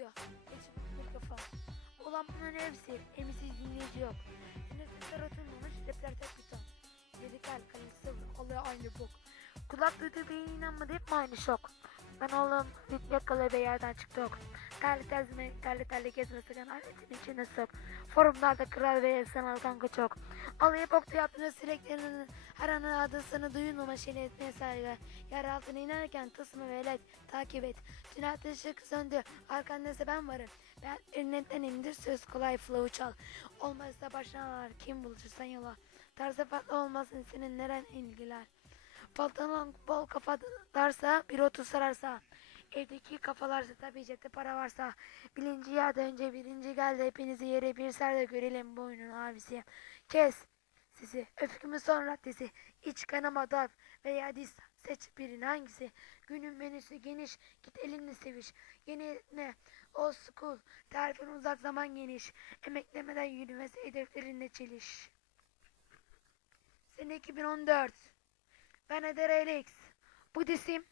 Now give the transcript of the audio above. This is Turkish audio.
radyo, geçim mikrofon. Olan bunların hepsi emisiz dinleyici yok. Nefesler oturmamış, rapler tek bir ton. Medikal, kalın sıfır, oluyor aynı bok. Kulak duyduğu beyin inanmadı hep aynı şok? Ben oğlum yakalı bir yerden çıktı ok. Terli tezme, terli terli gezme sakın aletin içine sok. Forumlarda kral ve sanal kanka çok. Alayı bokta yaptığınız süreklerinin her anı adısını duyulmama şeyle etmeye saygı. Yer altına inerken tısmı velet takip et. Tünel ışık söndü. Arkandaysa ben varım. Ben elinden indir söz kolay flow çal. Olmazsa başlanlar kim bulursan yola. Tarzı farklı olmasın senin neren ilgiler. Pantolon bol kafa darsa bir otu sararsa. Evdeki kafalarsa tabii cepte para varsa. Birinci yerde önce birinci geldi hepinizi yere bir ser görelim bu oyunun abisi. Kes sizi öfkümü son raddesi. İç kanama darp veya diz seç birini hangisi. Günün menüsü geniş git elinle seviş. Yeni ne old school tarifin uzak zaman geniş. Emeklemeden yürümesi hedeflerinle çeliş. Sene 2014 ben Eder Alex. Bu disim